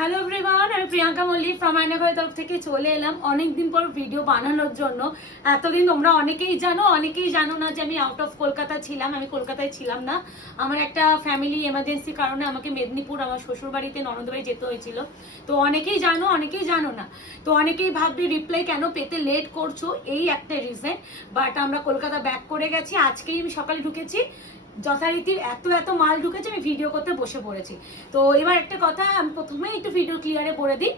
Hello everyone, আমি Priyanka Mallick from আয়নাঘরের তরফ থেকে চলে এলাম অনেক দিন পর ভিডিও বানানোর জন্য। এতদিন তোমরা অনেকেই জানো না যে আমি আউট অফ কলকাতা ছিলাম। আমি কলকাতায় ছিলাম না, আমার একটা ফ্যামিলি এমার্জেন্সির কারণে আমাকে মেদিনীপুর আমার শ্বশুর বাড়িতে ননদ বাড়ি যেতে হয়েছিল। তো অনেকেই জানো না। তো অনেকেই ভাববে রিপ্লাই কেন পেতে লেট করছো, এই একটা রিজন। বাট আমরা কলকাতা ব্যাক করে গেছি, আজকেই আমি সকালে ঢুকেছি, যথারীতি এত মাল ঢুকেছে, আমি ভিডিও করতে বসে পড়েছি। তো এবার একটা কথা আমি প্রথমেই একটু ভিডিও ক্লিয়ারে করে দিই,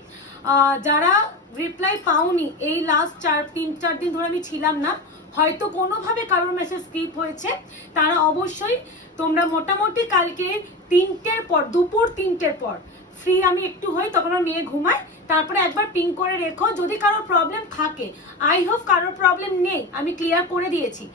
যারা রিপ্লাই পাওনি এই লাস্ট 3-4 দিন ধরে আমি ছিলাম না, হয়তো কোনোভাবে কারোর মেসেজ স্কিপ হয়েছে, তারা অবশ্যই তোমরা মোটামুটি কালকে 3টের পর, দুপুর 3টের পর ফ্রি আমি একটু হই, তখন আমার মেয়ে ঘুমায়, তারপরে একবার পিং করে রেখো। যদি কারোর প্রবলেম থাকে, আই হোপ কারোর প্রবলেম নেই, আমি ক্লিয়ার করে দিয়েছি,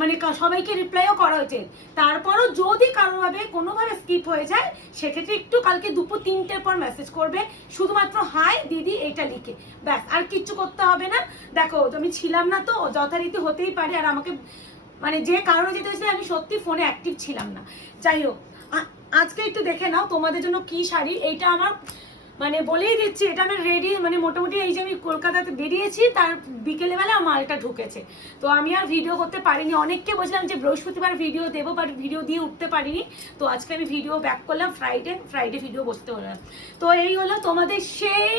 মানে সবাইকে রিপ্লাইও করা হয়েছে। তারপরও যদি কারোভাবে কোনোভাবে স্কিপ হয়ে যায়, সেক্ষেত্রে একটু কালকে দুপুর 3টের পর মেসেজ করবে, শুধুমাত্র হাই দিদি এইটা লিখে, ব্যাস, আর কিচ্ছু করতে হবে না। দেখো আমি ছিলাম না, তো যথারীতি হতেই পারে, আর আমাকে মানে যে কারণে যেতে হয়েছে, আমি সত্যি ফোনে অ্যাক্টিভ ছিলাম না। যাই হোক, আজকে একটু দেখে নাও তোমাদের জন্য কি শাড়ি। এইটা আমার মানে বলেই দিচ্ছি, এটা আমি রেডি, মানে মোটামুটি এই যে আমি কলকাতাতে বেরিয়েছি তার বিকেলবেলা মালটা ঢুকেছে। তো আমি আর ভিডিও করতে পারিনি, অনেককে বলছিলাম যে বৃহস্পতিবার ভিডিও দেবো, বাট ভিডিও দিয়ে উঠতে পারিনি। তো আজকে আমি ভিডিও ব্যাক করলাম, ফ্রাইডে ভিডিও বসতে হলাম। তো এই হলো তোমাদের সেই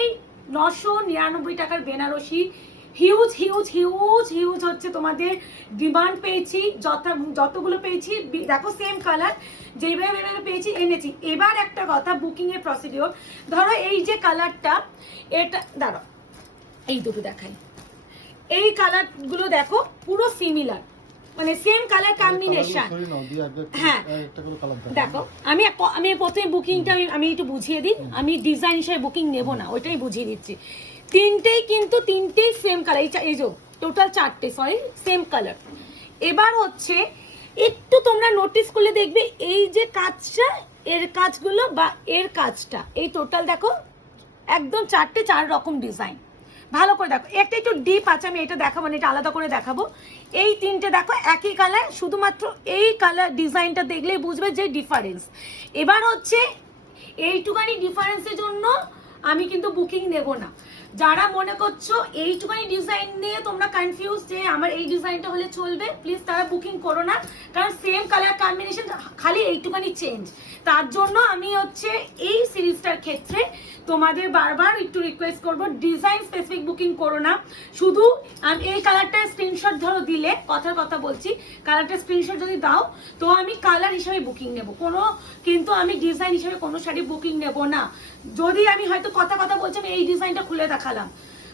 999 টাকার বেনারসি, হিউজ হচ্ছে তোমাদের ডিমান্ড পেয়েছি, যতগুলো পেয়েছি দেখো সেম কালার যেভাবে পেয়েছি এনেছি। এবার একটা কথা, বুকিং এর প্রসিডিওর, ধরো এই যে কালারটা, এটা দাঁড়াও এই দুটো দেখাই, এই কালার গুলো দেখো পুরো সিমিলার, মানে সেম কালার কম্বিনেশন। হ্যাঁ দেখো, আমি প্রথমে বুকিংটা আমি একটু বুঝিয়ে দিই, আমি ডিজাইন হিসেবে বুকিং নেব না, ওইটাই বুঝিয়ে দিচ্ছি। তিনটেই সেম কালার, এই যে টোটাল 4টে, সরি সেম কালার। এবার হচ্ছে একটু তোমরা নোটিস করলে দেখবে এই যে কাজটা, এর কাজগুলো বা এর কাজটা, এই টোটাল দেখো একদম 4 রকম ডিজাইন। ভালো করে দেখো, একটা একটু ডিপ আছে, আমি এটা দেখাবো না, এটা আলাদা করে দেখাবো। এই 3টে দেখো একই কালার, শুধুমাত্র এই কালার ডিজাইনটা দেখলেই বুঝবে যে ডিফারেন্স। এবার হচ্ছে এইটুকানি ডিফারেন্সের জন্য আমি কিন্তু বুকিং নেব না। যারা মনে করছো এইটুকানি ডিজাইন নিয়ে তোমরা কনফিউজ যে আমার এই ডিজাইনটা হলে চলবে, প্লিজ তারা বুকিং করো না, কারণ সেম কালার কম্বিনেশন, খালি এইটুকানি চেঞ্জ। তার জন্য আমি হচ্ছে এই সিরিজটার ক্ষেত্রে তোমাদের বারবার একটু রিকোয়েস্ট করবো, ডিজাইন স্পেসিফিক বুকিং করো না। শুধু এই কালারটার স্ক্রিনশট ধরো দিলে, কথা বলছি, কালারটার স্ক্রিনশট যদি দাও, তো আমি কালার হিসাবে বুকিং নেব, কিন্তু আমি ডিজাইন হিসাবে কোনো শাড়ি বুকিং নেব না। যদি আমি হয়তো কথা বলছি, আমি এই ডিজাইনটা খুলে দেখালাম,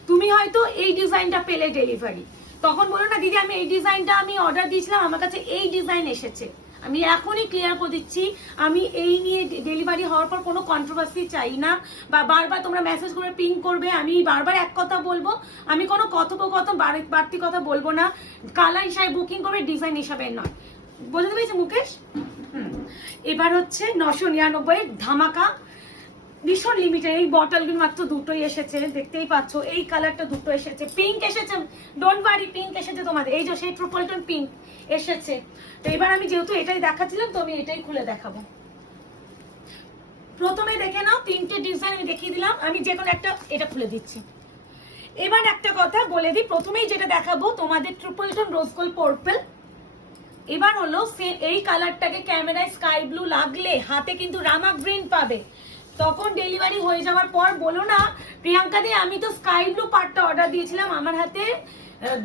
তুমি হয়তো এই ডিজাইনটা পেলে ডেলিভারি, তখন বলো না দিদি আমি এই ডিজাইনটা আমি অর্ডার দিয়েছিলাম, আমার কাছে এই ডিজাইন এসেছে। আমি এখনই ক্লিয়ার করে দিচ্ছি, আমি এই নিয়ে ডেলিভারি হওয়ার পর কোনো কন্ট্রোভার্সি চাই না, বা বারবার তোমরা মেসেজ করে পিং করবে, আমি বারবার এক কথা বলবো, আমি কোনো কথোপকথন বাড়তি কথা বলবো না। কালার হিসাবে বুকিং করবে, ডিজাইন হিসাবে নয়, বুঝতে পেরেছি মুকেশ? এবার হচ্ছে 999 ধামাকা, ভীষণ লিমিটেড, এই বটলগুলো মাত্র দুটোই এসেছে, দেখতেই পাচ্ছ, এই কালারটা দুটো এসেছে, পিঙ্ক এসেছে, ডোন্ট ওয়ারি, পিঙ্ক এসেছে তোমাদের, এই যে সেই ট্রুপলটন পিঙ্ক এসেছে। তো এবার আমি যেহেতু এটাই দেখাচ্ছিলাম, তো আমি এটাই খুলে দেখাবো। প্রথমে দেখে নাও, 3টে ডিজাইন আমি দেখিয়ে দিলাম, আমি যে কোনো একটা এটা খুলে দিচ্ছি। এবার একটা কথা বলে দিই, প্রথমেই যেটা দেখাবো তোমাদের ট্রুপলটন রোজ গোল্ড পার্পল। এবার হলো এই কালারটাকে ক্যামেরায় স্কাই ব্লু লাগলে হাতে কিন্তু রামা গ্রিন পাবে, তখন ডেলিভারি হয়ে যাওয়ার পর বলো না প্রিয়াঙ্কা দি আমি তো স্কাই ব্লু পার্টটা অর্ডার দিয়েছিলাম, আমার হাতে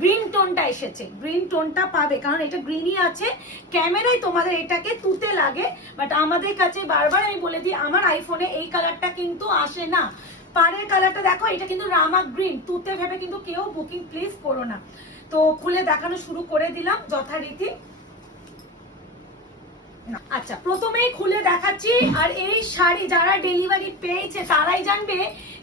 গ্রিন টোনটা এসেছে। গ্রিন টোনটা পাবে, কারণ এটা গ্রিনই আছে, ক্যামেরায় তোমাদের এটাকে তুতে লাগে, বাট আমাদের কাছে বারবার আমি বলে দিই, আমার আইফোনে এই কালারটা কিন্তু আসে না। পাড়ের কালারটা দেখো, এটা কিন্তু রামা গ্রিন, তুতে ভেবে কিন্তু কেউ বুকিং প্লিজ করো না। তো খুলে দেখানো শুরু করে দিলাম যথারীতি। আচ্ছা, প্রথমেই খুলে দেখাচ্ছি, আর এই শাড়ি যারা ডেলিভারি পেয়েছে তারাই জানবে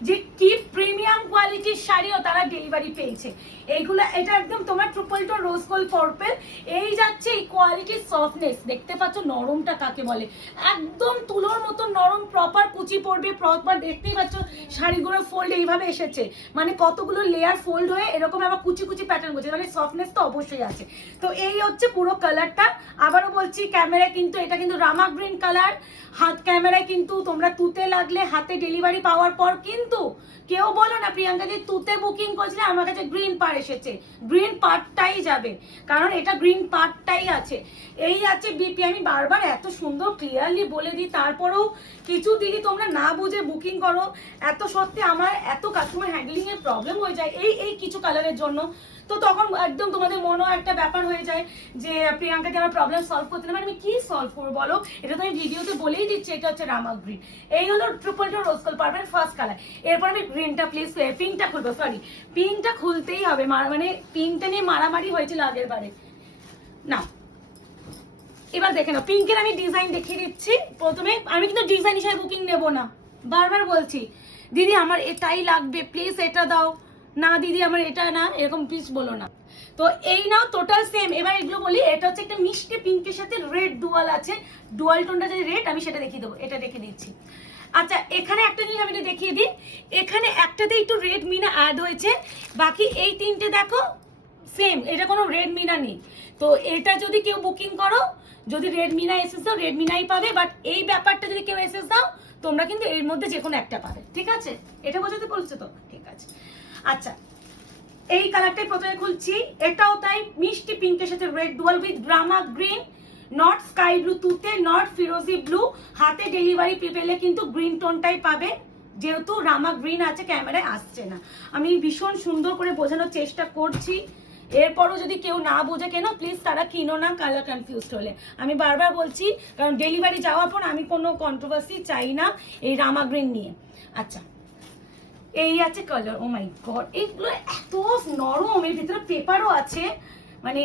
যে কি প্রিমিয়াম কোয়ালিটির শাড়িও তারা ডেলিভারি পেয়েছে। এইগুলো, এটা একদম তোমার ট্রুপলটন রোজ গোল্ড পার্পল, এই যাচ্ছে এই কোয়ালিটির সফটনেস, দেখতে পাচ্ছ নরমটা কাকে বলে, একদম তুলোর মতো নরম, প্রপার কুচি পড়বে, প্রপার, দেখতেই পাচ্ছ শাড়িগুলো ফোল্ড এইভাবে এসেছে, মানে কতগুলো লেয়ার ফোল্ড হয়ে এরকম আবার কুচি প্যাটার্ন করছে, মানে সফটনেস তো অবশ্যই আছে। তো এই হচ্ছে পুরো কালারটা, আবারও বলছি ক্যামেরা কিন্তু কিন্তু এটা কিন্তু রামা গ্রিন কালার। হাত ক্যামেরায় কিন্তু তোমরা তুতে লাগলে হাতে ডেলিভারি পাওয়ার পর কিন্তু কেউ বলো না প্রিয়াঙ্কা দি তুতে বুকিং করছিলে, আমার কাছে গ্রিন পার এসেছে, গ্রিন পার্টটাই যাবে, কারণ এটা গ্রিন পার্টটাই আছে। এই আছে বিপি। আমি বারবার এত সুন্দর ক্লিয়ারলি বলে দিই, তারপরেও কিছু দিদি তোমরা না বুঝে বুকিং করো। এত সত্যি আমার এত কাস্টমার হ্যান্ডলিং এর প্রবলেম হয়ে যায় এই এই কিছু কালারের জন্য। তো তখন একদম তোমাদের মনও একটা ব্যাপার হয়ে যায় যে প্রিয়াঙ্কাকে আমার প্রবলেম সলভ করতে না, মানে আমি কি সলভ করবো বলো? এটা তো আমি ভিডিওতে বলেই দিচ্ছি, এটা হচ্ছে রামা গ্রিন। এই হলো ট্রিপল টোন রোজ গোল্ড পার্পল ফার্স্ট কালার। এরপর আমি গ্রিনটা প্লিজ পিঙ্কটা খুলবো, সরি পিঙ্কটা খুলতেই হবে, মানে পিঙ্কটা নিয়ে মারামারি হয়েছিল আগের বারে না। এবার দেখে নাও পিঙ্কের আমি ডিজাইন দেখিয়ে দিচ্ছি। প্রথমে আমি কিন্তু ডিজাইন হিসেবে বুকিং নেবো না, বারবার বলছি দিদি আমার এটাই লাগবে প্লিজ এটা দাও, না দিদি আমার এটা না, এরকম প্লিজ বলো না। তো এই নাও টোটাল সেম। এবার এগুলো বলি, এটা হচ্ছে একটা মিষ্টি পিঙ্কের সাথে রেড ডুয়াল আছে, ডুয়াল টোনটা যদি রেড আমি সেটা দেখিয়ে দেবো, এটা দেখিয়ে দিচ্ছি। আচ্ছা এখানে একটা জিনিস আমি দেখিয়ে দিই, এখানে একটাতে একটু রেড মিনা অ্যাড হয়েছে, বাকি এই তিনটে দেখো সেম, এটা কোনো রেড মিনা নেই। তো এটা যদি কেউ বুকিং করো, যদি রেড মিনা এসএস দাও রেড মিনাই পাবে, বাট এই ব্যাপারটা যদি কেউ এসএস দাও তোমরা কিন্তু এর মধ্যে যে কোনো একটা পাবে, ঠিক আছে? এটা বোঝাতে বলছো তো, ঠিক আছে। আচ্ছা এই কালারটাই প্রথমে খুলছি, এটাও তাই মিষ্টি পিঙ্কের সাথে red dual with drama green, not sky blue তুতে, নট ফিরোজি ব্লু। হাতে ডেলিভারি পেলে কিন্তু গ্রিন টোনটাই পাবে, যেহেতু রামা গ্রিন আছে ক্যামেরায় আসছে না। আমি ভীষণ সুন্দর করে বোঝানোর চেষ্টা করছি, এরপরও যদি কেউ না বোঝে কেন প্লিজ তারা কিনো না কালার কনফিউজড হলে। আমি বারবার বলছি, কারণ ডেলিভারি যাওয়ার পর আমি কোনো কন্ট্রোভার্সি চাই না এই রামা গ্রিন নিয়ে। আচ্ছা এই আছে কালার, ও মাই গড এইগুলো এত নরম, এর ভিতরে পেপারও আছে, মানে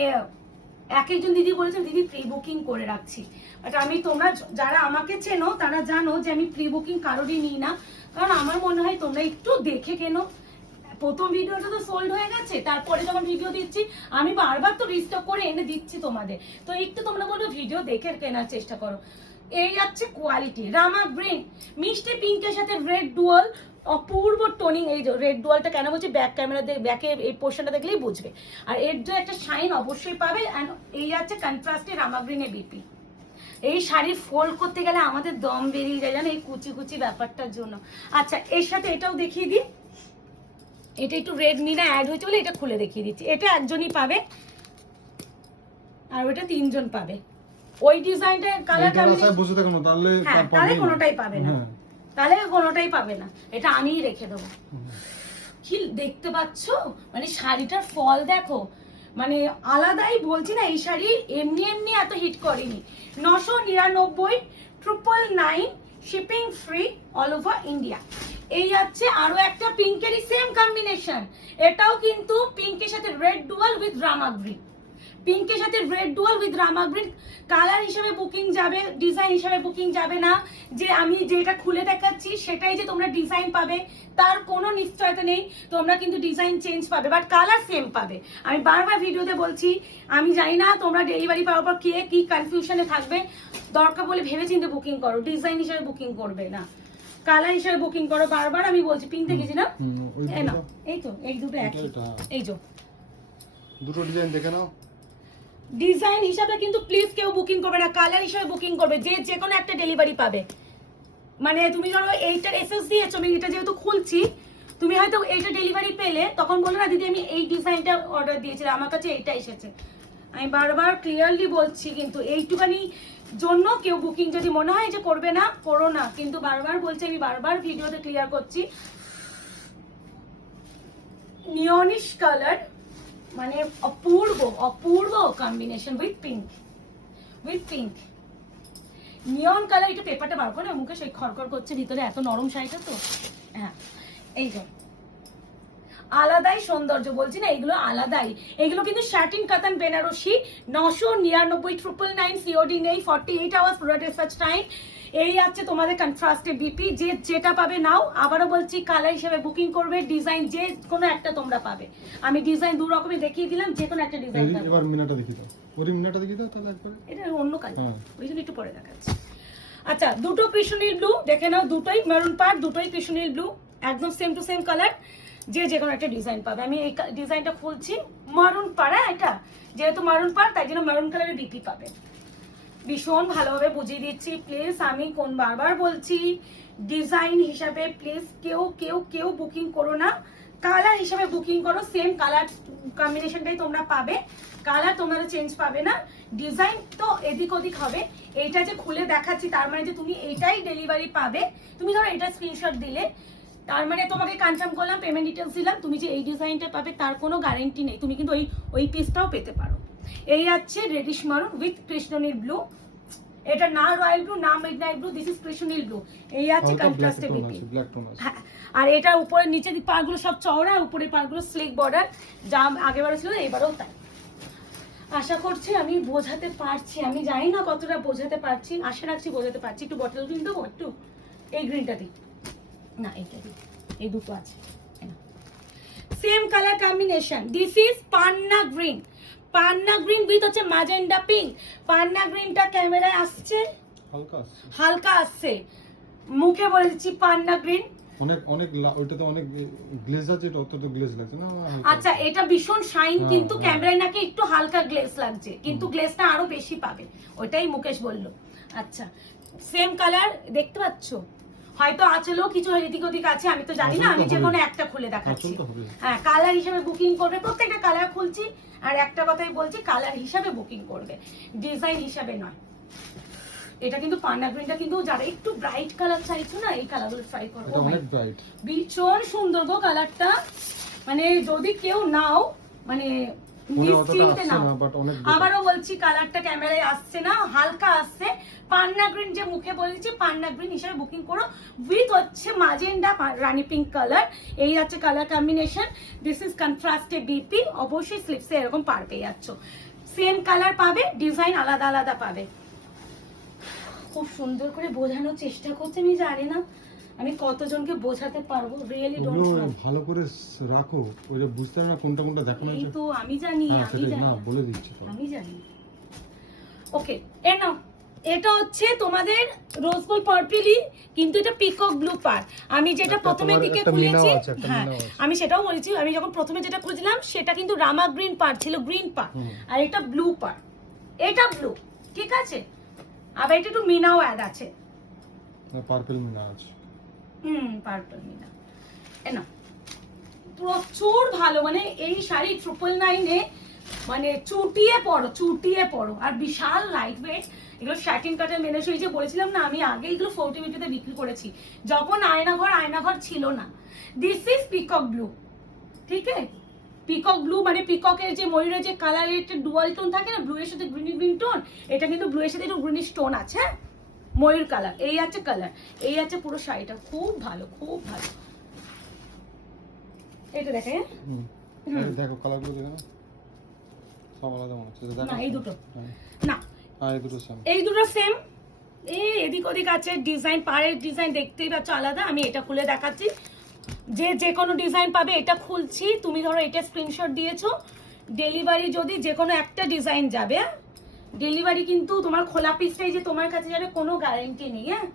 এক একজন দিদি বলেছেন দিদি প্রি বুকিং করে রাখছি, বাট আমি তোমরা যারা আমাকে চেনো তারা জানো যে আমি প্রি বুকিং কারোরই নিই না, কারণ আমার মনে হয় তোমরা একটু দেখে কেনো। প্রথম ভিডিওটা তো সোল্ড হয়ে গেছে, তারপরে যখন ভিডিও দিচ্ছি আমি বারবার তো রিস্টক করে এনে দিচ্ছি তোমাদের, তো একটু তোমরা বলো ভিডিও দেখে কেনার চেষ্টা করো। এই যাচ্ছে কোয়ালিটি রামা গ্রিন মিষ্টি পিঙ্কের সাথে রেড ডুয়াল, অপূর্ব টোনিং। এই যে রেড ডুয়ালটা কেন বলছি, ব্যাক ক্যামেরা ব্যাকে এই পোর্শনটা দেখলেই বুঝবে, আর এর যে একটা শাইন অবশ্যই পাবে। অ্যান্ড এই যাচ্ছে কন্ট্রাস্টে রামা গ্রিনে বিপি। এই শাড়ি ফোল্ড করতে গেলে আমাদের দম বেরিয়ে যায় জানো এই কুচি কুচি ব্যাপারটার জন্য। আচ্ছা এর সাথে এটাও দেখিয়ে দিই, এটা একটু রেড মিনা অ্যাড হয়েছে বলে এটা খুলে দেখিয়ে দিচ্ছি। এটা একজনই পাবে আর ওটা তিনজন পাবে। ওই ডিজাইনটা কালারটা বসে থাকো না তাহলে কোনোটাই পাবে না, তাহলে কোনোটাই পাবে না, এটা আমিই রেখে দেবো। কি দেখতে পাচ্ছ মানে শাড়িটার ফল দেখো, মানে আলাদাই বলছি না, এই শাড়ি এমনি এমনি এত হিট করেনি। 999 999 shipping free all over India. এই যাচ্ছে আরো একটা পিঙ্কেরই সেম কম্বিনেশন, এটাও কিন্তু পিঙ্কের সাথে red dual with Rama green, পিঙ্কের সাথে red dual with Rama green. Colour হিসেবে বুকিং যাবে, ডিজাইন হিসেবে বুকিং যাবে না। যে আমি যেটা খুলে দেখাচ্ছি সেটাই যে তোমরা ডিজাইন পাবে তার কোনো নিশ্চয়তা নেই, তোমরা কিন্তু ডিজাইন চেঞ্জ পাবে বাট কালার সেম পাবে। আমি বারবার ভিডিওতে বলছি, আমি জানি না তোমরা ডেলিভারি পাওয়ার পর কে কি কনফিউশনে থাকবে, দরকার বলে ভেবেচিন্তে বুকিং করো, ডিজাইন হিসেবে বুকিং করবে না, কালার হিসেবে বুকিং করো। বারবার আমি বলছি পিঙ্ক দেখেছি না, এই তো এই দুটো একই, এই যে দুটো ডিজাইন দেখে নাও। ডিজাইন হিসাবে কিন্তু প্লিজ কেউ বুকিং করবে না, কালার হিসাবে বুকিং করবে, যে কোনো একটা ডেলিভারি পাবে। মানে তুমি ধরো এইটার এসএস দিয়েছো, আমি এটা যেহেতু খুলছি, তুমি হয়তো এইটা ডেলিভারি পেলে তখন বলো না দিদি আমি এই ডিজাইনটা অর্ডার দিয়েছিলাম আমার কাছে এইটা এসেছে। আমি বারবার ক্লিয়ারলি বলছি, কিন্তু এইটুখানি জন্য কেউ বুকিং যদি মনে হয় যে করবে না করো না, কিন্তু বারবার বলছি, আমি বারবার ভিডিওতে ক্লিয়ার করছি। নিয়নিশ কালার মানে অপূর্ব অপূর্ব combination with pink, neon colour. একটু পেপারটা বার করে মুখে সেই খড়খড় করছে ভিতরে, এত নরম শাড়িটা তো। হ্যাঁ এই যে আলাদাই সৌন্দর্য, বলছি না এগুলো আলাদাই। এগুলো কিন্তু শার্টিন কাতান বেনারসি, 999 999 সিওডি নেই, 48 আওয়ার্স প্রোডাক্ট রিসার্চ টাইম। এই আছে তোমাদের কন্ট্রাস্টে বিপি, যে যেটা পাবে নাও। আবারও বলছি কালার হিসেবে বুকিং করবে, ডিজাইন যে কোনো একটা তোমরা পাবে। আমি ডিজাইন দু রকমের দেখিয়ে দিলাম, যে কোনো একটা ডিজাইন পাবে। এবার মিনাটা দেখিয়ে দাও, ওই মিনাটা দেখিয়ে দাও তাহলে একবার। এটা অন্য কালার, ওই জন্য একটু পরে দেখাচ্ছি। আচ্ছা দুটো কৃষ্ণনীল ব্লু দেখে নাও, দুটোই মেরুন পাড়, দুটোই কৃষ্ণনীল ব্লু, একদম সেম টু সেম কালার, যে কোনো একটা ডিজাইন পাবে। আমি এই ডিজাইনটা খুলছি, মারুন পাড়া, এটা যেহেতু মারুন পাড় তাই জন্য মারুন কালারের বিপি পাবে। ভীষণ ভালোভাবে বুঝিয়ে দিচ্ছি প্লিজ। আমি বারবার বলছি ডিজাইন হিসাবে প্লিজ কেউ বুকিং করো না, কালার হিসাবে বুকিং করো। সেম কালার কম্বিনেশনটাই তোমরা পাবে, কালার তোমরা চেঞ্জ পাবে না। ডিজাইন তো এদিক ওদিক হবে। এইটা যে খুলে দেখাচ্ছি তার মানে যে তুমি এইটাই ডেলিভারি পাবে। তুমি ধরো এটা স্ক্রিনশট দিলে, তার মানে তোমাকে কনফার্ম করলাম, পেমেন্ট ডিটেলস দিলাম, তুমি যে এই ডিজাইনটা পাবে তার কোনো গ্যারান্টি নেই। তুমি কিন্তু ওই পিসটাও পেতে পারো। এই আছে রেডিশ মারুন উইথ কৃষ্ণনীল ব্লু। এটা না রয়্যাল ব্লু না মিডনাইট ব্লু, দিস ইজ কৃষ্ণনীল ব্লু। এই আছে কন্ট্রাস্টে বিপি। হ্যাঁ, আর এটা উপরে নিচে পাড়গুলো সব চওড়া, উপরে পাড়গুলো স্লিক বর্ডার, যা আগেবারও ছিল এবারেও তাই। আশা করছি আমি বোঝাতে পারছি, আমি জানি না কতটা বোঝাতে পারছি, আশা রাখছি বোঝাতে পারছি। একটু বটল গ্রিন দেবো, একটু এই গ্রিনটা দিই না, এইটা দিই, এই দুটো আছে। Same colour combination, this is Panna green. Panna green with হচ্ছে ম্যাজেন্ডা পিঙ্ক। পান্না গ্রিনটা ক্যামেরায় আসছে, হালকা আসছে, মুখে বলে দিচ্ছি পান্না গ্রিন। ওইটাতে অনেক গ্লেজ আছে, এটা অতটা গ্লেজ লাগছে না। আচ্ছা, এটা ভীষণ শাইন, কিন্তু ক্যামেরায় নাকি একটু হালকা গ্লেজ লাগছে, কিন্তু গ্লেজটা আরো বেশি পাবে, ওইটাই মুকেশ বললো। আচ্ছা, সেম কালার দেখতে পাচ্ছো, হয়তো আঁচলেও কিছু এদিক ওদিক আছে, আমি তো জানি না, আমি যে কোনো একটা খুলে দেখাচ্ছি। হ্যাঁ, কালার হিসেবে বুকিং করবে, প্রত্যেকটা কালার খুলছি, আর একটা কথাই বলছি, কালার হিসাবে বুকিং করবে, ডিজাইন হিসাবে নয়। এটা কিন্তু পান্না গ্রিনটা কিন্তু যারা একটু ব্রাইট কালার চাইছো না, এই কালারগুলো ট্রাই করো। এটা অনেক ব্রাইট, ভীষণ সুন্দর গো কালারটা, মানে যদি কেউ নাও মানে নিশ্চিন্তে নাও। আবারও বলছি, কালারটা ক্যামেরায় আসছে না, হালকা আসছে। পান্না গ্রিন যে মুখে বলেছি, পান্না গ্রিন হিসেবে বুকিং করো, উইথ হচ্ছে মাজেন্ডা রানী পিঙ্ক কালার। এই হচ্ছে colour combination, this is কন্ট্রাস্টে BP. অবশ্যই স্লিপসে এরকম পার পেয়ে যাচ্ছ, সেম কালার পাবে, ডিজাইন আলাদা আলাদা পাবে। খুব সুন্দর করে বোঝানোর চেষ্টা করছি, আমি জানি না আমি কতজনকে বোঝাতে পারবো, রিয়েলি ডোন্ট নো। ভালো করে রাখো, ওই যে বুঝতে না কোনটা কোনটা দেখানো আছে। এই তো আমি জানি, আমি জানি না বলে দিচ্ছি তো, আমি জানি। ওকে, এ নাও, এটা হচ্ছে তোমাদের রোজ গোল্ড পার্পলি, কিন্তু এটা পিকক ব্লু পার। আমি যেটা প্রথমের দিকে খুলেছি, হ্যাঁ আমি সেটাও বলেছি, আমি যখন প্রথমে যেটা খুঁজলাম সেটা কিন্তু রামা গ্রিন পার ছিল, গ্রিন পার, আর এটা ব্লু পার। এটা ব্লু, ঠিক আছে, আবার এটা একটু মিনাও অ্যাড আছে, পার্পল মিনা আছে। পার্পল মিনা। না, প্রচুর ভালো, মানে এই শাড়ি 999 মানে চুটিয়ে পড়ো, আর বিশাল লাইট ওয়েট। এগুলো স্যাটিন কাটের মেনে যে বলেছিলাম না আমি আগে, এগুলো 40 মিনিটে বিক্রি করেছি যখন আয়নাঘর ছিল না। দিস ইজ পিকক ব্লু, ঠিক আছে, পিকক ব্লু মানে পিককের যে ময়ূরের যে কালারের একটা ডুয়াল টোন থাকে না, ব্লু এর সাথে গ্রিন টোন, এটা কিন্তু ব্লু এর সাথে একটু গ্রিনিশ টোন আছে, ময়ূর কালার। এই আছে কালার, এই আছে পুরো শাড়িটা, খুব ভালো, খুব ভালো। এটা দেখেন, দেখো কালারগুলো দেখো, সব আলাদা মনে হচ্ছে। না এই দুটো না, এই দুটো সেম। এই এদিক ওদিক আছে ডিজাইন, পাড়ের ডিজাইন দেখতেই পাচ্ছ আলাদা। আমি এটা খুলে দেখাচ্ছি, যে কোনো ডিজাইন পাবে। এটা খুলছি, তুমি ধরো এটা স্ক্রিনশট দিয়েছো, ডেলিভারি যদি যে কোনো একটা ডিজাইন যাবে, ডেলিভারি কিন্তু তোমার খোলা পিসটাই যে তোমার কাছে যাবে কোনো গ্যারান্টি নেই। হ্যাঁ,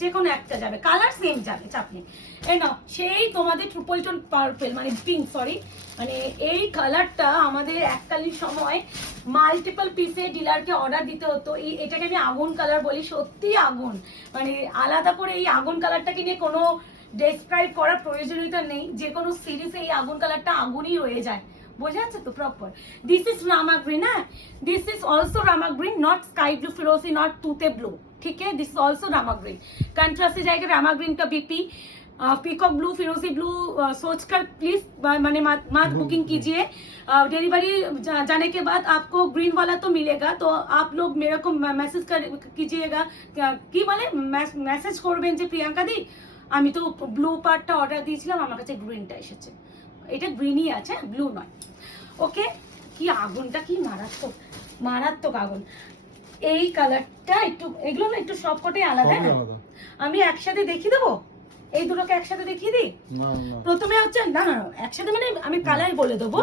যে কোনো একটা যাবে, কালার সেম যাবে, চাপ নেই। এই নাও, সেই তোমাদের ট্রিপল টোন পার্পল মানে পিঙ্ক, সরি, মানে এই কালারটা আমাদের এককালীন সময় মাল্টিপল পিসে ডিলারকে অর্ডার দিতে হতো। এটাকে আমি আগুন কালার বলি, সত্যি আগুন, মানে আলাদা করে এই আগুন কালারটাকে নিয়ে কোনো ডেসক্রাইব করার প্রয়োজনীয়তা নেই, যে কোনো সিরিজে এই আগুন কালারটা আগুনই রয়ে যায়, বোঝা যাচ্ছে তো proper. This is Rama green, হ্যাঁ this is also Rama green, not sky blue ফিরোজি, নট তুতে ব্লू, ठीक है, this is also Rama green. Contrast से जाएगा रामा ग्रीन का बीपी, पीकॉक ब्लू, फिरोजी ब्लू सोचकर प्लीज मैंने मत बुकिंग कीजिए। डिलीवरी जाने के बाद आपको ग्रीन वाला तो मिलेगा, तो आप लोग मेरे को मैसेज कीजिएगा कि बोले मैसेज করবেন যে প্রিয়াঙ্কা দি আমি তো ব্লু পার্টটা অর্ডার দিয়েছিলাম, আমার কাছে গ্রিনটা এসেছে। এটা গ্রিনই আছে, ব্লু নয়। ওকে, কি আগুনটা, কি মারাত্মক মারাত্মক আগুন। এই কালারটা একটু, এগুলো না একটু সবকটাই আলাদা, আমি একসাথে দেখিয়ে দেবো, এই দুটোকে একসাথে দেখিয়ে দিই। প্রথমে হচ্ছে না না একসাথে মানে আমি কালার বলে দেবো।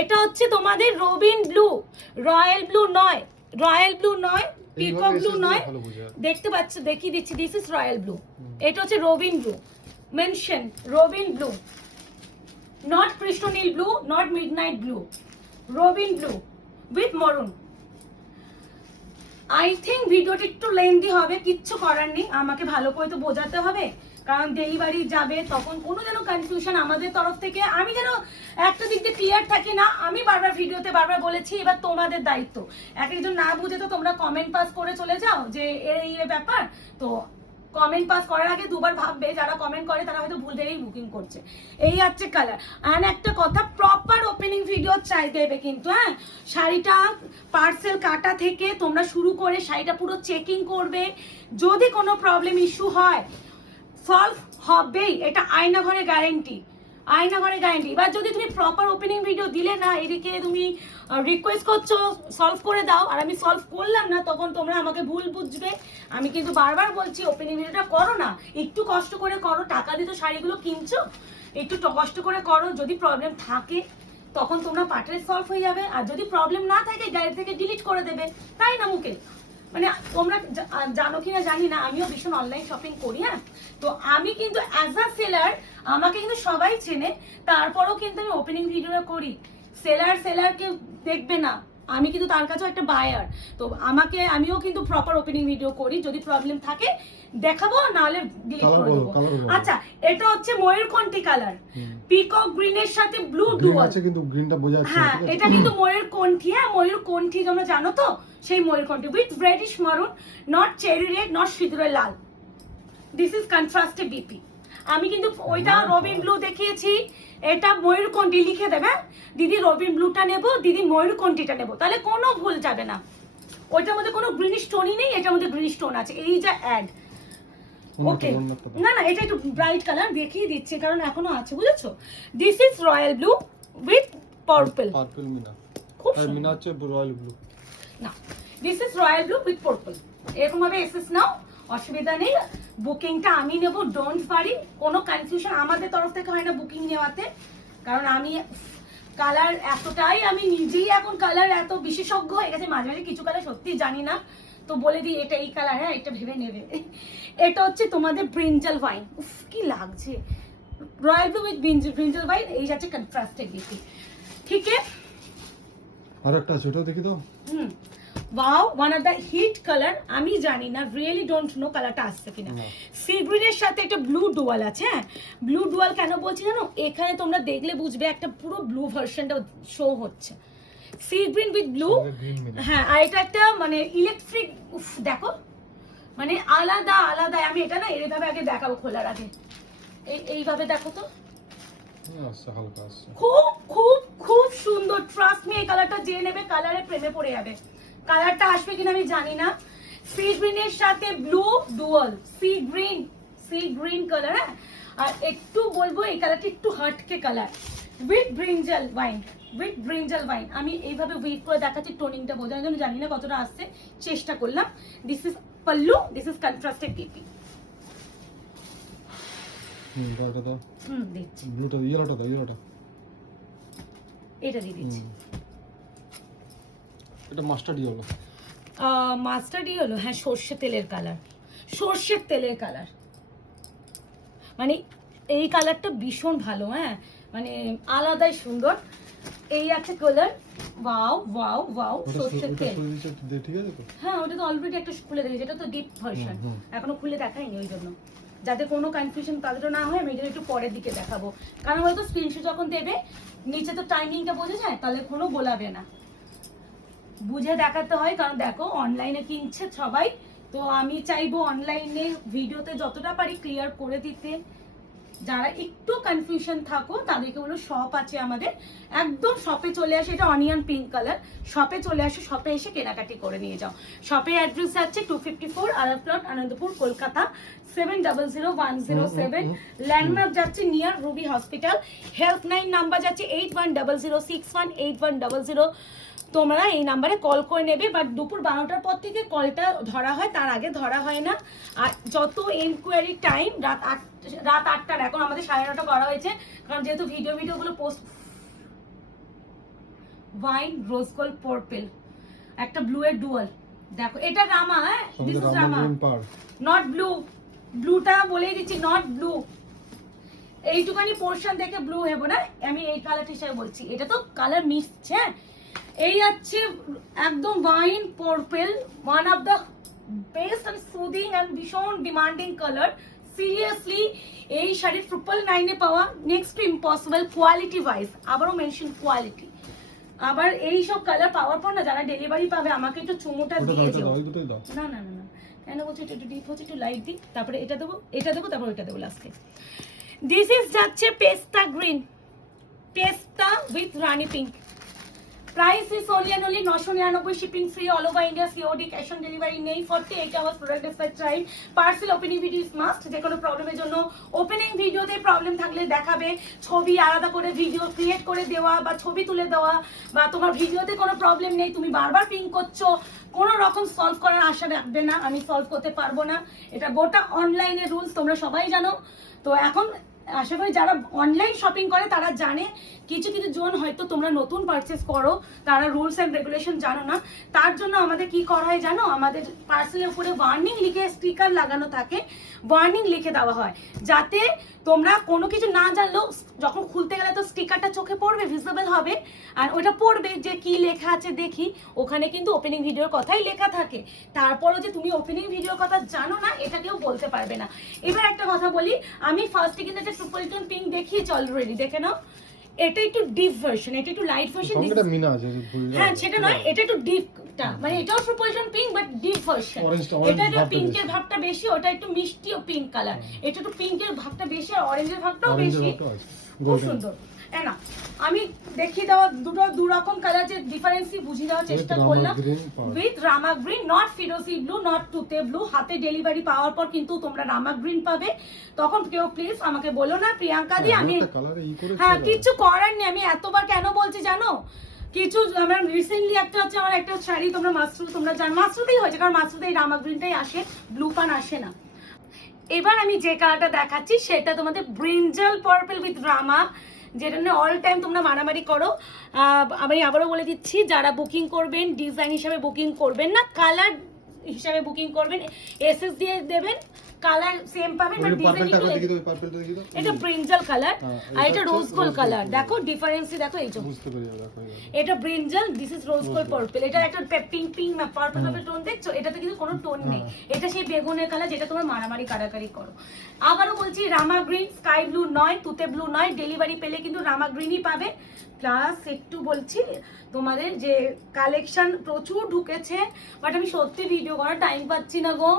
এটা হচ্ছে তোমাদের রবিন ব্লু, রয়্যাল ব্লু নয়, রয়্যাল ব্লু নয়, পিকক ব্লু নয়, দেখতে পাচ্ছ, দেখিয়ে দিচ্ছি, দিস ইজ রয়্যাল ব্লু। এটা হচ্ছে robin blue, mention robin blue, not কৃষ্ণনীল blue, not midnight blue, robin blue with maroon. I think ভিডিওটা একটু লেন্দি হবে, কিচ্ছু করার নেই, আমাকে ভালো করে তো বোঝাতে হবে, কারণ ডেলিভারি যাবে তখন কোনো যেন কনফিউশন আমাদের তরফ থেকে, আমি যেন একটা দিক দিয়ে ক্লিয়ার থাকি না। আমি বারবার ভিডিওতে বারবার বলেছি, এবার তোমাদের দায়িত্ব। এক একজন না বুঝে তো তোমরা কমেন্ট পাস করে চলে যাও যে এই ব্যাপার। তো কমেন্ট পাস করার আগে দুবার ভাববে, যারা কমেন্ট করে তারা হয়তো ভুল দেখেই বুকিং করছে। এই হচ্ছে কালার। আর একটা কথা, প্রপার ওপেনিং ভিডিও চাই দেবে কিন্তু, হ্যাঁ। শাড়িটা পার্সেল কাটা থেকে তোমরা শুরু করে শাড়িটা পুরো চেকিং করবে, যদি কোনো প্রবলেম ইস্যু হয় সলভ হবেই, এটা আয়না ঘরে গ্যারেন্টি, আয়না ঘরে গ্যারেন্টি। এবার যদি তুমি প্রপার ওপেনিং ভিডিও দিলে না, এদিকে তুমি রিকোয়েস্ট করছো সলভ করে দাও, আর আমি সলভ করলাম না, তখন তোমরা আমাকে ভুল বুঝবে। আমি কিন্তু বারবার বলছি ওপেনিং ভিডিওটা করো না, একটু কষ্ট করে করো, টাকা দিয়ে তো শাড়িগুলো কিনছো, একটু কষ্ট করে করো। যদি প্রবলেম থাকে তখন তোমরা পাঠালে সলভ হয়ে যাবে, আর যদি প্রবলেম না থাকে গাড়ি থেকে ডিলিট করে দেবে, তাই না মুখে। মানে তোমরা জানো কিনা জানি না, আমিও ভীষণ অনলাইন শপিং করি, হ্যাঁ। তো আমি কিন্তু অ্যাজ আ সেলার, আমাকে কিন্তু সবাই চেনে, তারপরেও কিন্তু আমি ওপেনিং ভিডিওটা করি। সেলারকে দেখবে না, আমি কিন্তু তার কাছেও একটা বায়ার। তো আমিও কিন্তু প্রপার ওপেনিং ভিডিও করি, যদি প্রবলেম থাকে দেখাবো, নাহলে ডিলিট করে দেবো। আচ্ছা, এটা হচ্ছে ময়ূরকণ্ঠী কালার, পিকক গ্রিনের সাথে ব্লু ডুয়াল আছে, কিন্তু গ্রিনটা বোঝা যাচ্ছে। হ্যাঁ, এটা কিন্তু ময়ূরকণ্ঠী, হ্যাঁ ময়ূরকণ্ঠী, তোমরা জানো তো, সেই ময়ূরকণ্ঠী with reddish maroon, not cherry red, not সিঁদুরে লাল। This is কন্ট্রাস্টে BP. আমি কিন্তু ওইটা রবিন ব্লু দেখিয়েছি, এটা ময়ূরকণ্ঠী লিখে দেবে দিদি, রবিন ব্লুটা নেব দিদি, ময়ূরকণ্ঠীটা নেব, তাহলে কোনো ভুল যাবে না। ওইটার মধ্যে কোনো গ্রিন স্টোনই নেই, এটার মধ্যে গ্রিন স্টোন আছে, এই যা অ্যাড। ওকে, না না, এটা একটু ব্রাইট কালার দেখিয়ে দিচ্ছে, কারণ এখনো আছে, বুঝেছো। This is royal blue with purple, purple মিনা, খুব মিনা হচ্ছে রয়্যাল ব্লু, না this is royal blue with purple. এরকম ভাবে এসএস নাও, অসুবিধা নেই। বুকিংটা আমি নেব, ডোন্ট ওয়ারি, কোনো কনফিউশন আমাদের তরফ থেকে হয় না বুকিং নেওয়াতে, কারণ আমি কালার এতটাই, আমি নিজেই এখন কালার এত বিশেষজ্ঞ হয়ে গেছে, মাঝে মাঝে কিছু কালার সত্যি জানি না, তো বলে দিই এটা এই কালার, হ্যাঁ এটা ভেবে নেবে। এটা হচ্ছে তোমাদের ব্রিঞ্জাল ওয়াইন, উফ কি লাগছে, royal blue with brinjal wine, এই যাচ্ছে কন্ট্রাস্টেড দিকে, ঠিক আছে। আর একটা আছে, ওটাও দেখি দাও। Wow, one of the hit colour, আমি জানি না, রিয়েলি ডোন্ট নো কালারটা আসছে কিনা। সি গ্রিনের সাথে একটা ব্লু ডুয়াল আছে, হ্যাঁ ব্লু ডুয়াল কেন বলছি জানো, এখানে তোমরা দেখলে বুঝবে একটা পুরো ব্লু ভার্সনটা শো হচ্ছে, সি গ্রিন উইথ ব্লু, হ্যাঁ। আর এটা একটা মানে ইলেকট্রিক, উফ দেখো মানে আলাদা আলাদা। আমি এটা না এইভাবে আগে দেখাবো খোলার আগে, এইভাবে দেখো তো, খুব খুব খুব সুন্দর। ট্রাস্ট মি, এই কালারটা যে নেবে কালারে প্রেমে পড়ে যাবে। কালারটা আসবে কিনা আমি জানি না। সি গ্রিনের সাথে blue dual, sea green colour, হ্যাঁ। আর একটু বলবো এই কালারটা একটু হাটকে কালার, উইথ ব্রিঞ্জাল ওয়াইন। আমি এইভাবে উইথ করে দেখাচ্ছি, টোনিংটা বোঝানোর জন্য, জানি না কতটা আসছে, চেষ্টা করলাম। This is pallu, this is contrasted PP. দিচ্ছি ব্লুটা, ইয়েলোটা দাও, ইয়েলোটা এটা দিয়ে দিচ্ছি। এটা মাস্টার্ড ইয়েলো, হ্যাঁ সর্ষে তেলের কালার, সর্ষের তেলের কালার, মানে এই কালারটা ভীষণ ভালো, হ্যাঁ মানে আলাদাই সুন্দর। এই আছে কালার, ওয়াও ওয়াও ওয়াও, সর্ষের তেল, ঠিক আছে তো, হ্যাঁ ওটা তো অলরেডি একটা খুলে দেখেছি, এটা তো ডিপ ভার্সন, এখনো খুলে দেখাইনি, ওই জন্য যাতে কোনো কনফিউশন তাদের না হয়, আমি এটা একটু পরের দিকে দেখাবো, কারণ হয়তো স্ক্রিনশট যখন দেবে নিচে তো টাইমিংটা বোঝা যায়, তাহলে কোনো বলাবে না, বুঝে দেখাতে হয়, কারণ দেখো অনলাইনে কিনছে সবাই, তো আমি চাইবো অনলাইনে ভিডিওতে যতটা পারি ক্লিয়ার করে দিতে। যারা একটু কনফিউশন থাকো তাদেরকে বলো শপ আছে আমাদের, একদম শপে চলে আসে, এটা অনিয়ন পিঙ্ক কালার, শপে চলে আসো, শপে এসে কেনাকাটি করে নিয়ে যাও। শপের অ্যাড্রেস যাচ্ছে 254 আরার প্লট, আনন্দপুর, কলকাতা 700107। ল্যান্ডমার্ক যাচ্ছে near Ruby hospital. Helpline number যাচ্ছে 8100618100। তোমরা এই নাম্বারে কল করে নেবে, বাট দুপুর 12টার পর থেকে কলটা ধরা হয়, তার আগে ধরা হয় না। আর যত এনকোয়ারি টাইম রাত 8টার, এখন আমাদের 9:30 করা হয়েছে, কারণ যেহেতু ভিডিওগুলো post. Wine rose gold purple, একটা ব্লু এর ডুয়াল, দেখো এটা রামা, হ্যাঁ this is Rama, not blue, ব্লুটা বলেই দিচ্ছি নট ব্লু, এইটুকানি পোর্শন দেখে ব্লু হবে না, আমি এই কালারটা হিসেবে বলছি, এটা তো কালার মিক্সড, হ্যাঁ এই আছে একদম wine purple, one of the best and soothing and ভীষণ ডিমান্ডিং কালার। সিরিয়াসলি এই শাড়ি 999 এ পাওয়া next to impossible quality wise, আবারও মেনশন কোয়ালিটি। আবার এই সব কালার পাওয়ার পর না যারা ডেলিভারি পাবে আমাকে একটু চুমুটা দিয়ে যেও। না না না না কেন বলছি, একটু ডিপ হচ্ছে, একটু লাইট দিই, তারপরে এটা দেবো, এটা দেবো, তারপর এটা দেবো লাস্টে। দিস ইজ যাচ্ছে pista green, pista with rani pink. Price is only and only 999, shipping free, all over India, COD, cash on delivery নেই। 48 hours product dispatch time. Parcel opening video is must. যে কোনো প্রবলেমের জন্য ওপেনিং ভিডিওতে প্রবলেম থাকলে দেখাবে, ছবি আলাদা করে ভিডিও ক্রিয়েট করে দেওয়া বা ছবি তুলে দেওয়া, বা তোমার ভিডিওতে কোনো প্রবলেম নেই, তুমি বারবার পিং করছো, কোনো রকম সলভ করার আশা রাখবে না, আমি সলভ করতে পারবো না। এটা গোটা অনলাইনের রুলস, তোমরা সবাই জানো। তো এখন আশা করি যারা অনলাইন শপিং করে তারা জানে, কিছু কিছু জন হয়তো তোমরা নতুন পারচেস করো, তারা রুলস অ্যান্ড রেগুলেশন জানো না। তার জন্য আমাদের কি করা হয় জানো, আমাদের পার্সেলের উপরে ওয়ার্নিং লিখে স্টিকার লাগানো থাকে, ওয়ার্নিং লিখে দেওয়া হয়, যাতে তোমরা কোনো কিছু না জানলেও যখন খুলতে গেলে তো স্টিকারটা চোখে পড়বে, ভিজিবল হবে, আর ওটা পড়বে যে কি লেখা আছে দেখি, ওখানে কিন্তু ওপেনিং ভিডিওর কথাই লেখা থাকে। তারপরও যে তুমি ওপেনিং ভিডিওর কথা জানো না এটা কেউ বলতে পারবে না। এবার একটা কথা বলি, আমি ফার্স্টে কিন্তু একটা ট্রিপল টোন পিঙ্ক দেখিয়েছি অলরেডি, দেখে নাও। এটা একটু ডিপ ভার্সন, এটা একটু লাইট ভার্সন। হ্যাঁ সেটা নয়, এটা একটু ডিপটা, মানে এটাও triple tone pink but deep version. এটা একটু পিঙ্কের ভাবটা বেশি, ওটা একটু মিষ্টিও পিঙ্ক কালার। এটা একটু পিঙ্কের ভাবটা বেশি আর অরেঞ্জের ভাবটাও বেশি, খুব সুন্দর। না আমি দেখিয়ে দেওয়া দু রকম কালার যে ডিফারেন্সই বুঝিয়ে দেওয়ার চেষ্টা করলাম। উইথ রামা গ্রিন, নট ফিরোজি ব্লু, নট তুতে ব্লু। হাতে ডেলিভারি পাওয়ার পর কিন্তু তোমরা রামা গ্রিন পাবে। তখন কেউ প্লিজ আমাকে বলো না প্রিয়াঙ্কা দি আমি, হ্যাঁ কিছু করার নেই। আমি এতবার কেন বলছি জানো, কিছু আমরা রিসেন্টলি একটা হচ্ছে আমার একটা শাড়ি, তোমরা মাসরু, তোমরা জানো মাসরুতেই হয়েছে, কারণ মাসরুতে এই রামা গ্রিনটাই আসে, ব্লু পান আসে না। এবার আমি যে কালারটা দেখাচ্ছি সেটা তোমাদের ব্রিঞ্জাল পার্পল উইথ রামা, যেটা নিয়ে অল টাইম তোমরা মারামারি করো। আমি আবারও বলে দিচ্ছি, যারা বুকিং করবেন ডিজাইন হিসাবে বুকিং করবেন না, কালার হিসাবে বুকিং করবেন, এসএস দিয়ে দেবেন, কালার সেম পাবেন, বাট ডিজাইন একটু, এটা ব্রিঞ্জাল কালার আর এটা রোজ গোল্ড কালার। দেখো ডিফারেন্সই দেখো, এই যে বুঝতে পেরে যাবে, এটা brinjal, this is rose gold purple. এটা একটা পিঙ্ক পিঙ্ক পার্পল ভাবে টোন দেখছো, এটাতে কিন্তু কোনো টোন নেই, এটা সেই বেগুনের কালার যেটা তোমার মারামারি কারাকারি করো। আবারও বলছি, রামা গ্রিন, স্কাই ব্লু নয়, তুতে ব্লু নয়, ডেলিভারি পেলে কিন্তু রামা গ্রিনই পাবে। প্লাস একটু বলছি তোমাদের যে কালেকশন প্রচুর ঢুকেছে, বাট আমি সত্যি ভিডিও করার টাইম পাচ্ছি না গো,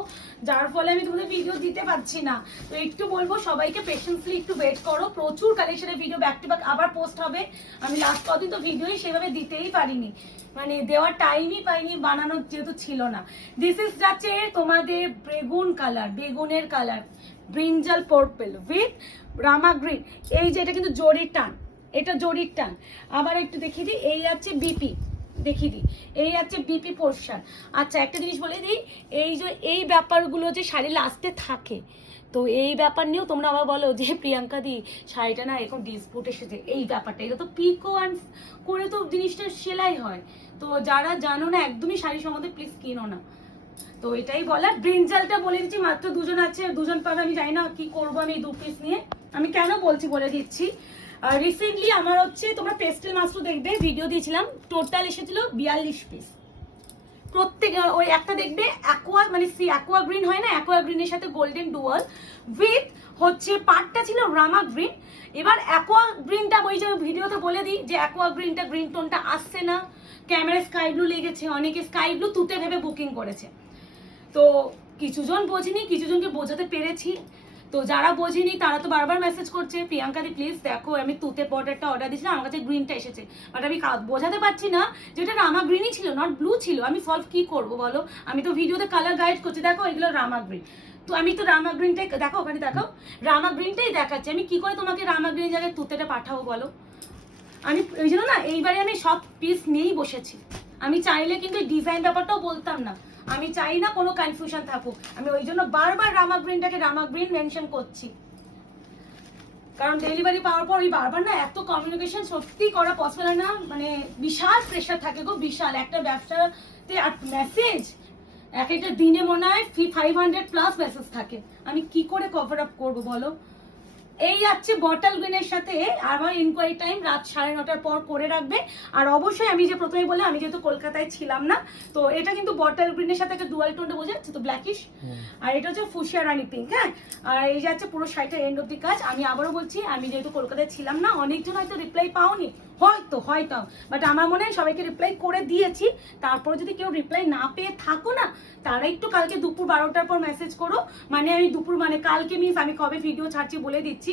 যার ফলে আমি তোমাদের ভিডিও দিতে পারছি না। তো একটু বলবো সবাইকে পেশেন্সলি একটু ওয়েট করো, প্রচুর কালেকশনের ভিডিও ব্যাক টু ব্যাক আবার পোস্ট হবে। আমি লাস্ট কদিন তো ভিডিওই সেভাবে দিতেই পারিনি, মানে দেওয়ার টাইমই পাইনি, বানানোর যেহেতু ছিল না। দিস ইজ যাচ্ছে তোমাদের বেগুন কালার, বেগুনের colour, brinjal purple with Rama green. এই যে এটা কিন্তু জরির টান, এটা জরির টান। আবার একটু দেখিয়ে দিই, এই আছে বিপি, দেখিয়ে দিই, এই আছে বিপি পোর্শন। আচ্ছা একটা জিনিস বলে দিই, এই যে এই ব্যাপারগুলো যে শাড়ি লাস্টে থাকে, তো এই ব্যাপার নিয়েও তোমরা আবার বলো যে প্রিয়াঙ্কা দি শাড়িটা না এখন ডিসপুট এসেছে, এই ব্যাপারটা, এটা তো পিকো অ্যান্ড করে তো জিনিসটা সেলাই হয়। তো যারা জানো না একদমই শাড়ি সম্বন্ধে প্লিজ কিনো না। তো এটাই বলার। ব্রিঞ্জালটা বলে দিচ্ছি, মাত্র দুজন আছে, দুজন পাবে, আমি জানি না কি করবো আমি এই 2 পিস নিয়ে। আমি কেন বলছি বলে দিচ্ছি, রিসেন্টলি আমার হচ্ছে তোমরা পেস্টেল মাসরু দেখবে, ভিডিও দিয়েছিলাম, টোটাল এসেছিল 42 পিস। প্রত্যেক ওই একটা দেখবে অ্যাকোয়া, মানে সি অ্যাকোয়া গ্রিন হয় না, অ্যাকোয়া গ্রিনের সাথে গোল্ডেন ডুয়াল উইথ হচ্ছে পাটটা ছিল রামা গ্রিন। এবার অ্যাকোয়া গ্রিনটা ওই যে ভিডিওতে বলে দিই যে অ্যাকোয়া গ্রিনটা, গ্রিন টোনটা আসছে না, ক্যামেরায় স্কাই ব্লু লেগেছে, অনেকে স্কাই ব্লু তুতে ভেবে বুকিং করেছে। তো কিছুজন বোঝেনি, কিছুজনকে বোঝাতে পেরেছি। তো যারা বোঝেনি তারা তো বারবার মেসেজ করছে প্রিয়াঙ্কা দি প্লিজ দেখো, আমি তুতে পটারটা অর্ডার দিয়েছিলাম, আমার কাছে গ্রিনটা এসেছে, বাট আমি বোঝাতে পারছি না যেটা রামা গ্রিনই ছিল, নট ব্লু ছিল। আমি সলভ কি করবো বলো, আমি তো ভিডিওতে কালার গাইড করছি, দেখো এগুলো রামা গ্রিন। তো আমি তো রামা গ্রিনটাই দেখো, ওখানে দেখো রামা গ্রিনটাই দেখাচ্ছি, আমি কি করে তোমাকে রামা গ্রিন জায়গায় তুতেটা পাঠাবো বলো। আমি ওই জন্য না এইবারে আমি সব পিস নিয়েই বসেছি। আমি চাইলে কিন্তু ডিজাইন ব্যাপারটাও বলতাম না, আমি চাই না কোনো কনফিউশন থাকুক, আমি ওই জন্য বারবার রামা গ্রিনটাকে রামা গ্রিন মেনশন করছি। কারণ ডেলিভারি পাওয়ার পর ওই বারবার না এত কমিউনিকেশন সত্যি করা পসিবল না, মানে বিশাল প্রেশার থাকে গো, বিশাল একটা ব্যবসাতে। আর মেসেজ এক একটা দিনে মনে হয় 500+ মেসেজ থাকে, আমি কি করে কভার আপ করবো বলো। এই যাচ্ছে বটল গ্রিনের সাথে। আমার ইনকোয়ারি টাইম রাত 9:30টার পর করে রাখবে। আর অবশ্যই আমি যে প্রথমে বললাম আমি যেহেতু কলকাতায় ছিলাম না, তো এটা কিন্তু বটল গ্রিনের সাথে একটা ডুয়াল টোনটা বোঝা যাচ্ছে তো, ব্ল্যাকিশ। আর এটা হচ্ছে ফুশিয়া রানী পিঙ্ক। হ্যাঁ, আর এই যাচ্ছে পুরো শাড়িটা এন্ড অব্দি কাজ। আমি আবারও বলছি আমি যেহেতু কলকাতায় ছিলাম না, অনেকজন হয়তো রিপ্লাই পাওনি, হয়তো বাট আমার মনে হয় সবাইকে রিপ্লাই করে দিয়েছি। তারপর যদি কেউ রিপ্লাই না পেয়ে থাকো না, তারা একটু কালকে দুপুর 12টার পর মেসেজ করো। মানে আমি দুপুর মানে কালকে মিস আমি কবে ভিডিও ছাড়ছি বলে দিচ্ছি।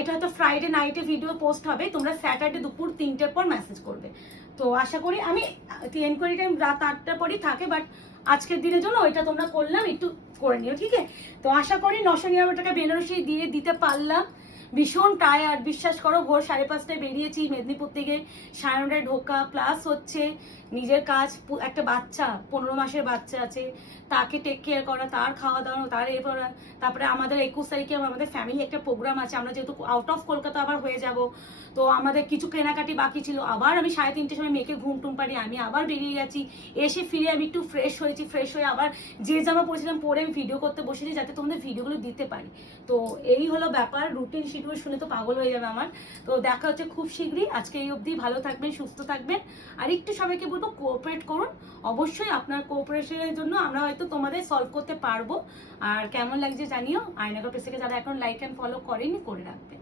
এটা হয়তো ফ্রাইডে নাইটে ভিডিও পোস্ট হবে, তোমরা স্যাটারডে দুপুর 3টের পর মেসেজ করবে। তো আশা করি আমি এনকোয়ারি টাইম রাত 8টার পরই থাকে, বাট আজকের দিনের জন্য ওইটা তোমরা করলাম, একটু করে নিও, ঠিক আছে? তো আশা করি 999 টাকা বেনারসি দিয়ে দিতে পারলাম। ভীষণ টায়ার্ড, বিশ্বাস করো। ভোর 5:30টায় বেরিয়েছি মেদিনীপুর থেকে, 9:30টায় ঢোকা, প্লাস হচ্ছে নিজের কাজ, একটা বাচ্চা 15 মাসের বাচ্চা আছে, তাকে টেক কেয়ার করা, তার খাওয়া দাওয়া, তার এ করা। তারপরে আমাদের 21 তারিখে আমাদের ফ্যামিলি একটা প্রোগ্রাম আছে, আমরা যেহেতু আউট অফ কলকাতা আবার হয়ে যাব, তো আমাদের কিছু কেনাকাটি বাকি ছিল। আবার আমি 3:30টার সময় মেয়েকে ঘুম টুম পাড়ি আমি আবার বেরিয়ে গেছি। এসে ফিরে আমি একটু ফ্রেশ হয়েছি, ফ্রেশ হয়ে আবার যে জামা পরেছিলাম পরে আমি ভিডিও করতে বসেছি, যাতে তোমাদের ভিডিওগুলো দিতে পারি। তো এই হলো ব্যাপার। রুটিন শিডিউল শুনে তো পাগল হয়ে যাবে আমার। তো দেখা হচ্ছে খুব শীঘ্রই। আজকে এই অবধি, ভালো থাকবেন, সুস্থ থাকবেন। আর একটু সবাইকে বলবো কোঅপারেট করুন। অবশ্যই আপনার কোঅপারেশনের জন্য আমরা হয়তো তোমাদের সলভ করতে পারবো। আর কেমন লাগছে জানিও। আয়নাঘর পেজ থেকে যারা এখন লাইক অ্যান্ড ফলো করেনি, করে রাখবেন।